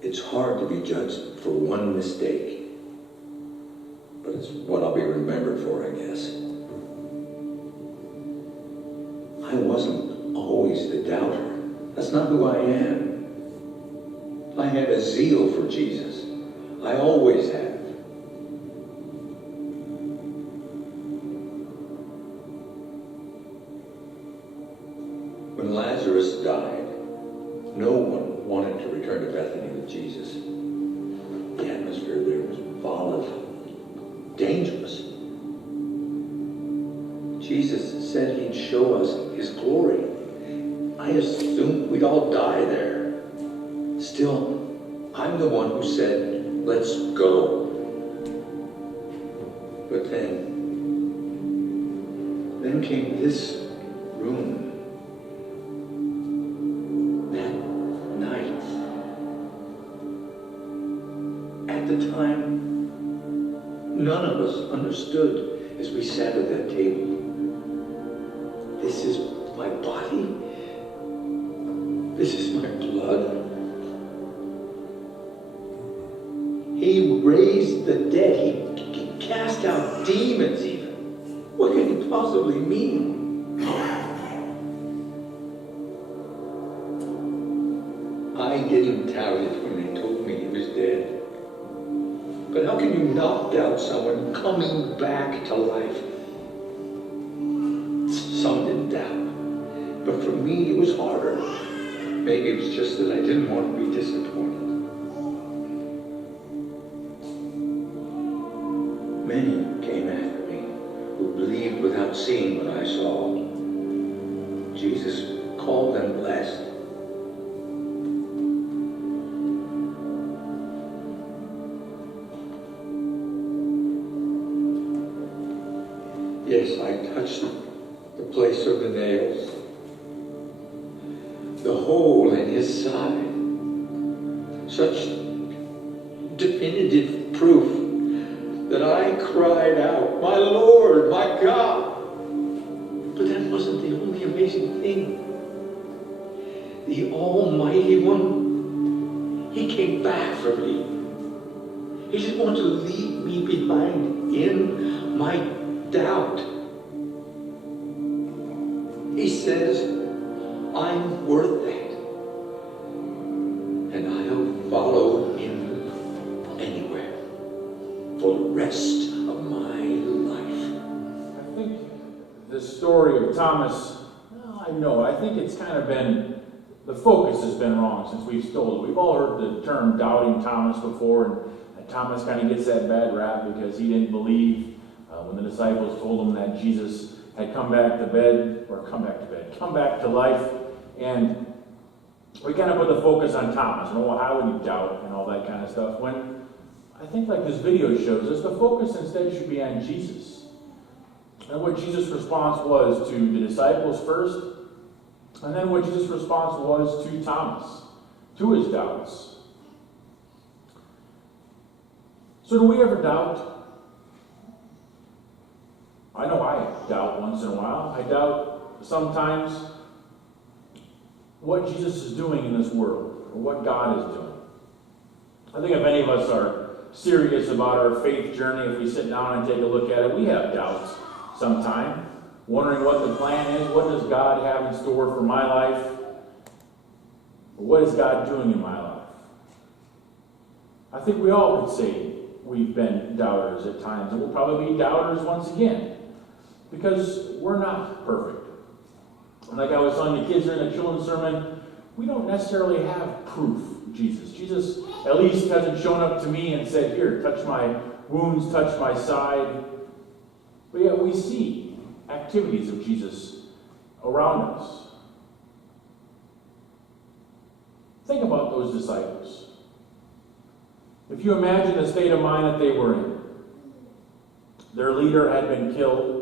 It's hard to be judged for one mistake, but it's what I'll be remembered for, I guess. I wasn't always the doubter. That's not who I am. I had a zeal for Jesus. I always have. When Lazarus died, no one wanted to return to Bethany with Jesus. The atmosphere there was volatile, dangerous. Jesus said he'd show us his glory. I assumed we'd all die there. Still, I'm the one who said, let's go. But then came this room. That night. At the time, none of us understood as we sat at that table. This is my body. This is my blood. He raised the dead. He cast out demons even. What can he possibly mean? I didn't doubt it when they told me he was dead. But how can you not doubt someone coming back to life? Some didn't doubt. But for me, it was harder. Maybe it was just that I didn't want to be disappointed. Many came after me who believed without seeing what I saw. Jesus called them blessed. Yes, I touched the place of the nails, the hole in his side. Such definitive proof that I cried out, "My Lord, my God!" But that wasn't the only amazing thing. The Almighty One, he came back for me. He didn't want to leave me behind in my doubt. He says, I'm worth that. And I'll follow him anywhere for the rest of my life. I think the story of Thomas, I think it's kind of been, the focus has been wrong since we've told it. We've all heard the term doubting Thomas before, and Thomas kind of gets that bad rap because he didn't believe when the disciples told him that Jesus had come back to life, and we kind of put the focus on Thomas. How would he doubt and all that kind of stuff? When I think, like this video shows us, the focus instead should be on Jesus. And what Jesus' response was to the disciples first, and then what Jesus' response was to Thomas, to his doubts. So do we ever doubt? I know I doubt once in a while. I doubt sometimes what Jesus is doing in this world, or what God is doing. I think if any of us are serious about our faith journey, if we sit down and take a look at it, we have doubts sometime, wondering what the plan is. What does God have in store for my life? What is God doing in my life? I think we all could say we've been doubters at times, and we'll probably be doubters once again, because we're not perfect. And like I was telling the kids during the children's sermon, we don't necessarily have proof of Jesus. Jesus at least hasn't shown up to me and said, "Here, touch my wounds, touch my side." But yet we see activities of Jesus around us. Think about those disciples. If you imagine the state of mind that they were in, their leader had been killed.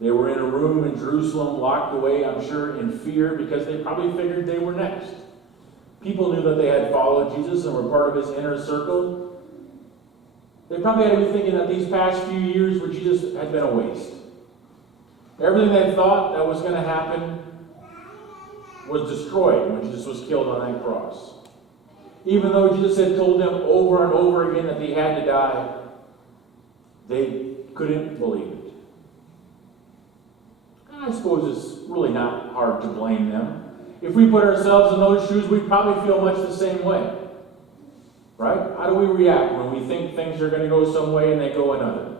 They were in a room in Jerusalem, locked away, I'm sure, in fear, because they probably figured they were next. People knew that they had followed Jesus and were part of his inner circle. They probably had to be thinking that these past few years with Jesus had been a waste. Everything they thought that was going to happen was destroyed when Jesus was killed on that cross. Even though Jesus had told them over and over again that he had to die, they couldn't believe it. And I suppose it's really not hard to blame them. If we put ourselves in those shoes, we'd probably feel much the same way. Right? How do we react when we think things are going to go some way and they go another?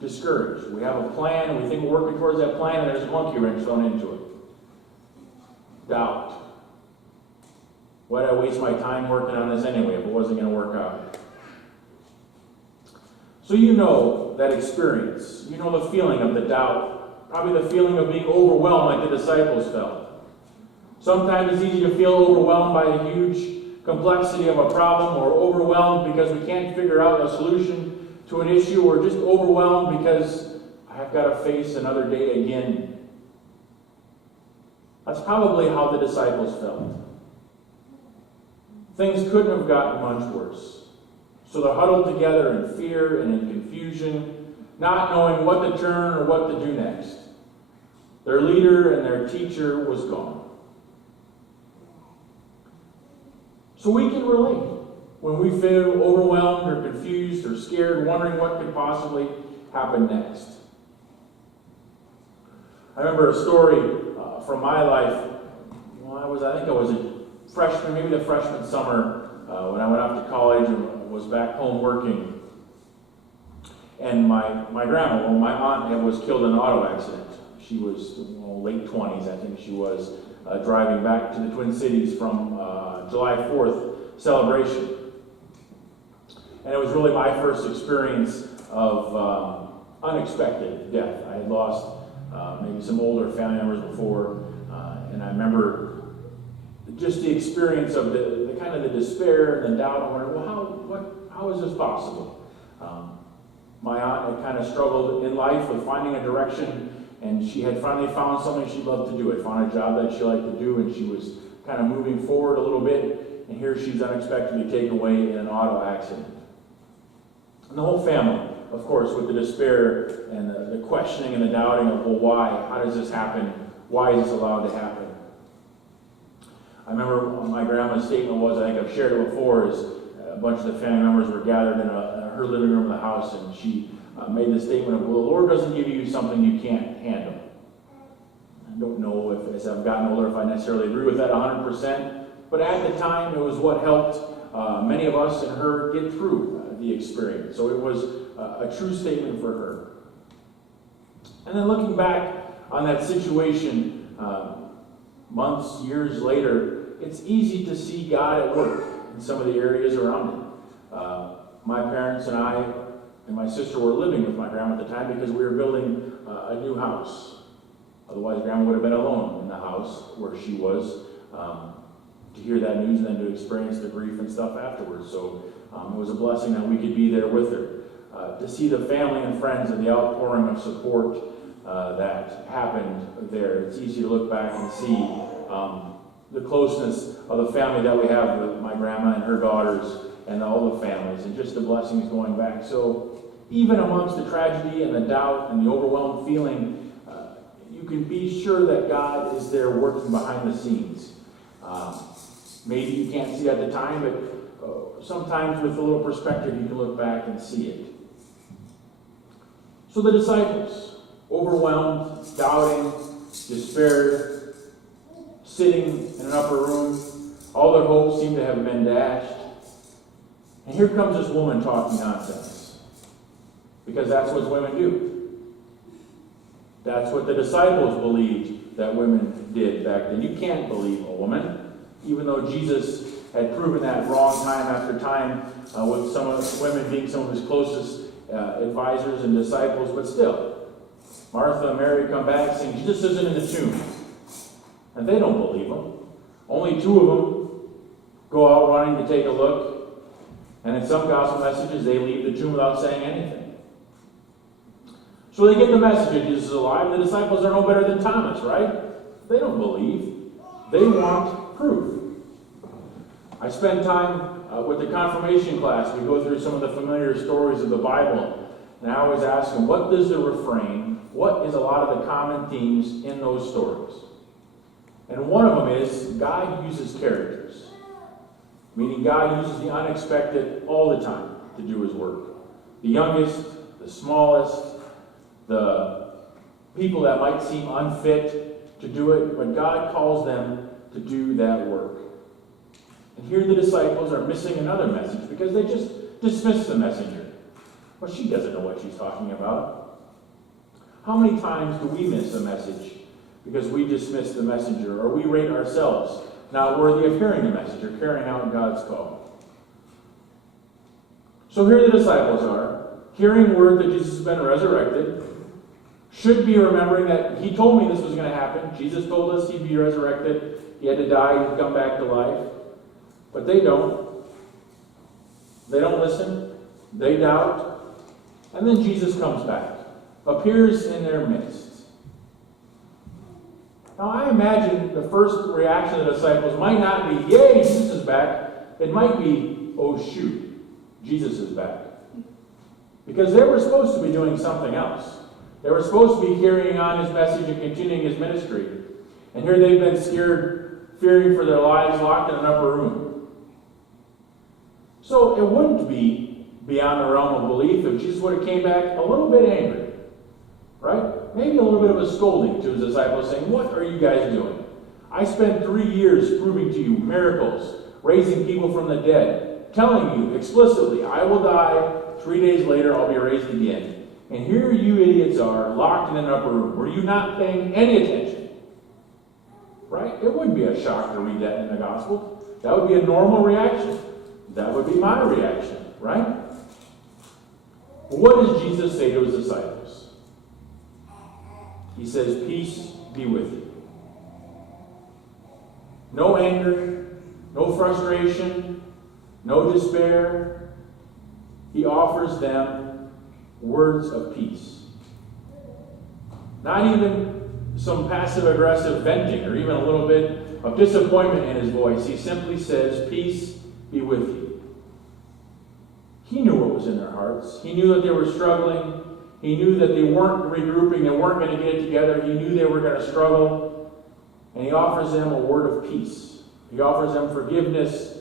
Discouraged. We have a plan and we think we're working towards that plan and there's a monkey wrench thrown into it. Doubt. Why did I waste my time working on this anyway if it wasn't going to work out? So you know that experience. You know the feeling of the doubt. Probably the feeling of being overwhelmed like the disciples felt. Sometimes it's easy to feel overwhelmed by a huge complexity of a problem, or overwhelmed because we can't figure out a solution to an issue, or just overwhelmed because I've got to face another day again. That's probably how the disciples felt. Things couldn't have gotten much worse. So they're huddled together in fear and in confusion, not knowing what to turn or what to do next. Their leader and their teacher was gone. So we can relate when we feel overwhelmed or confused or scared, wondering what could possibly happen next. I remember a story from my life. I think I was a freshman, maybe the freshman summer, when I went off to college and was back home working. And my grandma, my aunt, was killed in an auto accident. She was late 20s, I think she was, driving back to the Twin Cities from July 4th celebration. And it was really my first experience of unexpected death. I had lost maybe some older family members before, and I remember just the experience of the kind of the despair and the doubt. I wondered, well, how is this possible? My aunt had kind of struggled in life with finding a direction, and she had finally found something she loved to do. Had found a job that she liked to do, and she was kind of moving forward a little bit, and here she's unexpectedly taken away in an auto accident. And the whole family, of course, with the despair and the questioning and the doubting of, well, why? How does this happen? Why is this allowed to happen? I remember my grandma's statement was, I think I've shared it before, is a bunch of the family members were gathered in her living room of the house, and she made the statement of, well, the Lord doesn't give you something you can't handle. I don't know if, as I've gotten older, if I necessarily agree with that 100%, but at the time, it was what helped many of us and her get through the experience. So it was a true statement for her. And then looking back on that situation, months, years later, it's easy to see God at work in some of the areas around it. My parents and I and my sister were living with my grandma at the time because we were building a new house. Otherwise, grandma would have been alone in the house where she was to hear that news and then to experience the grief and stuff afterwards. So it was a blessing that we could be there with her. To see the family and friends and the outpouring of support that happened there. It's easy to look back and see the closeness of the family that we have with my grandma and her daughters and all the families, and just the blessings going back. So even amongst the tragedy and the doubt and the overwhelmed feeling, you can be sure that God is there working behind the scenes. Maybe you can't see it at the time, but sometimes with a little perspective you can look back and see it. So the disciples, overwhelmed, doubting, despair, sitting in an upper room, all their hopes seem to have been dashed. And here comes this woman talking nonsense. Because that's what women do. That's what the disciples believed that women did back then. You can't believe a woman, even though Jesus had proven that wrong time after time with some of women being some of his closest advisors and disciples, but still. Martha and Mary come back saying, Jesus isn't in the tomb. And they don't believe him. Only two of them go out running to take a look. And in some gospel messages, they leave the tomb without saying anything. So they get the message that Jesus is alive. The disciples are no better than Thomas, right? They don't believe. They want proof. I spend time with the confirmation class. We go through some of the familiar stories of the Bible. And I always ask them, what does the refrain, what is a lot of the common themes in those stories? And one of them is God uses characters. meaning God uses the unexpected all the time to do his work. The youngest, the smallest, the people that might seem unfit to do it, but God calls them to do that work. And here the disciples are missing another message because they just dismiss the messenger. Well, she doesn't know what she's talking about. How many times do we miss a message because we dismiss the messenger, or we rate ourselves not worthy of hearing the message or carrying out God's call? So here the disciples are, hearing word that Jesus has been resurrected, should be remembering that he told me this was going to happen. Jesus told us he'd be resurrected. He had to die, he'd come back to life. But they don't. They don't listen. They doubt. And then Jesus comes back, appears in their midst. Now I imagine the first reaction of the disciples might not be, yay, Jesus is back. It might be, oh shoot, Jesus is back. Because they were supposed to be doing something else. They were supposed to be carrying on his message and continuing his ministry. And here they've been scared, fearing for their lives, locked in an upper room. So it wouldn't be beyond the realm of belief if Jesus would have came back a little bit angry. Right? Maybe a little bit of a scolding to his disciples, saying, what are you guys doing? I spent 3 years proving to you miracles, raising people from the dead, telling you explicitly, I will die, 3 days later I'll be raised again. And here you idiots are, locked in an upper room. Were you not paying any attention? Right? It wouldn't be a shock to read that in the gospel. That would be a normal reaction. That would be my reaction, right? What does Jesus say to his disciples? He says, peace be with you. No anger, no frustration, no despair. He offers them words of peace. Not even some passive-aggressive venting or even a little bit of disappointment in his voice. He simply says, peace be with you. He knew what was in their hearts. He knew that they were struggling. He knew that they weren't regrouping. They weren't going to get it together. He knew they were going to struggle. And he offers them a word of peace. He offers them forgiveness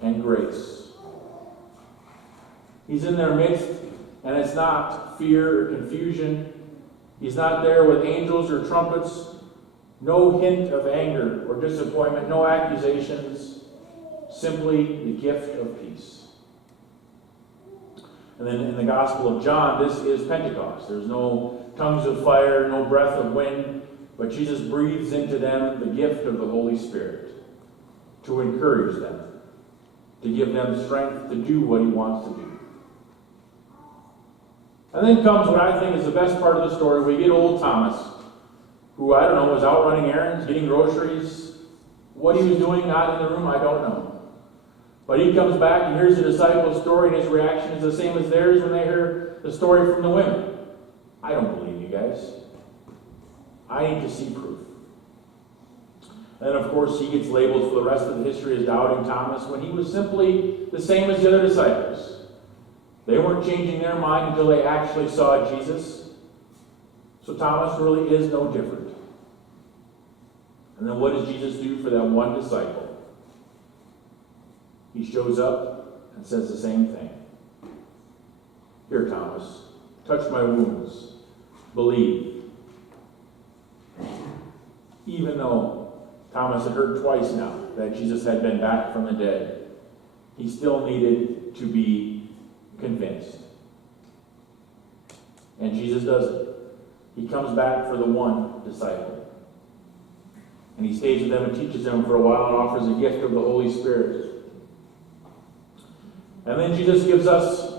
and grace. He's in their midst. And it's not fear or confusion. He's not there with angels or trumpets. No hint of anger or disappointment. No accusations. Simply the gift of peace. And then in the Gospel of John, this is Pentecost. There's no tongues of fire, no breath of wind. But Jesus breathes into them the gift of the Holy Spirit to encourage them. To give them strength to do what he wants to do. And then comes what I think is the best part of the story. We get old Thomas, who, I don't know, was out running errands, getting groceries. What he was doing, not in the room, I don't know. But he comes back and hears the disciples' story, and his reaction is the same as theirs when they hear the story from the women. I don't believe you guys. I need to see proof. And of course, he gets labeled for the rest of the history as Doubting Thomas, when he was simply the same as the other disciples. They weren't changing their mind until they actually saw Jesus. So Thomas really is no different. And then what does Jesus do for that one disciple? He shows up and says the same thing. Here, Thomas, touch my wounds. Believe. Even though Thomas had heard twice now that Jesus had been back from the dead, he still needed to be convinced. And Jesus does it. He comes back for the one disciple. And he stays with them and teaches them for a while and offers a gift of the Holy Spirit. And then Jesus gives us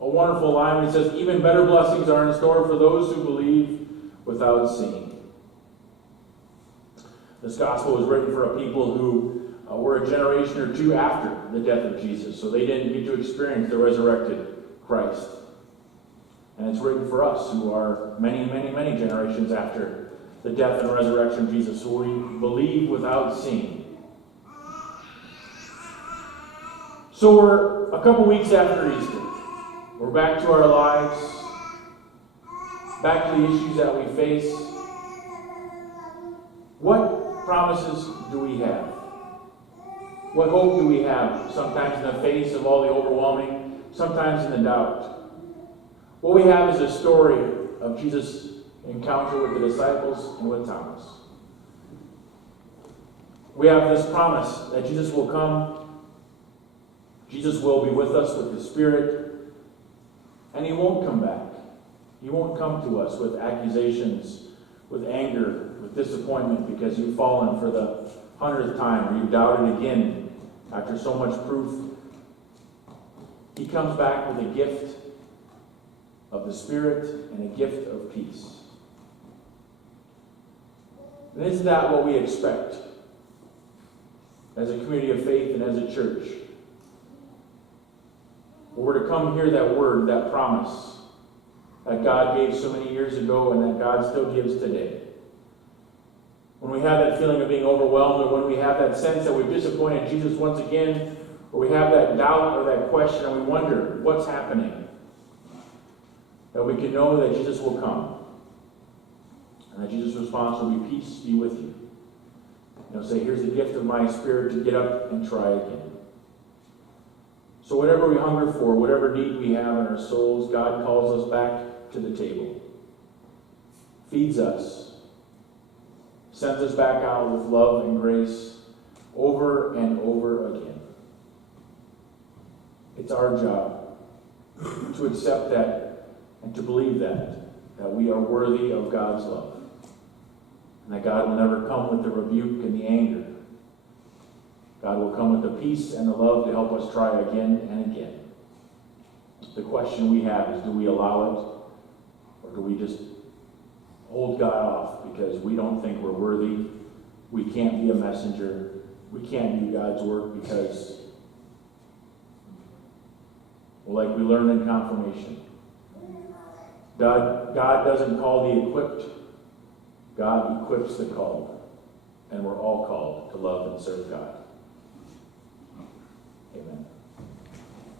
a wonderful line when he says, even better blessings are in store for those who believe without seeing. This gospel was written for a people who were a generation or two after the death of Jesus, so they didn't get to experience the resurrected Christ. And it's written for us who are many, many, many generations after the death and resurrection of Jesus, so we believe without seeing. So we're a couple weeks after Easter. We're back to our lives, back to the issues that we face. What promises do we have? What hope do we have? Sometimes in the face of all the overwhelming, sometimes in the doubt. What we have is a story of Jesus' encounter with the disciples and with Thomas. We have this promise that Jesus will come. Jesus will be with us with the Spirit. And he won't come back. He won't come to us with accusations, with anger, with disappointment because you've fallen for the 100th time or you've doubted again after so much proof. He comes back with a gift of the Spirit and a gift of peace. And isn't that what we expect as a community of faith and as a church? We're to come hear that word, that promise that God gave so many years ago and that God still gives today. When we have that feeling of being overwhelmed, or when we have that sense that we've disappointed Jesus once again, or we have that doubt or that question and we wonder what's happening, that we can know that Jesus will come. And that Jesus' response will be, peace be with you. And he'll say, here's the gift of my Spirit to get up and try again. So whatever we hunger for, whatever need we have in our souls, God calls us back to the table. Feeds us. Sends us back out with love and grace over and over again. It's our job to accept that and to believe that we are worthy of God's love. And that God will never come with the rebuke and the anger. God will come with the peace and the love to help us try again and again. The question we have is, do we allow it? Or do we just hold God off because we don't think we're worthy? We can't be a messenger. We can't do God's work because, well, like we learned in confirmation, God doesn't call the equipped. God equips the called. And we're all called to love and serve God. Amen.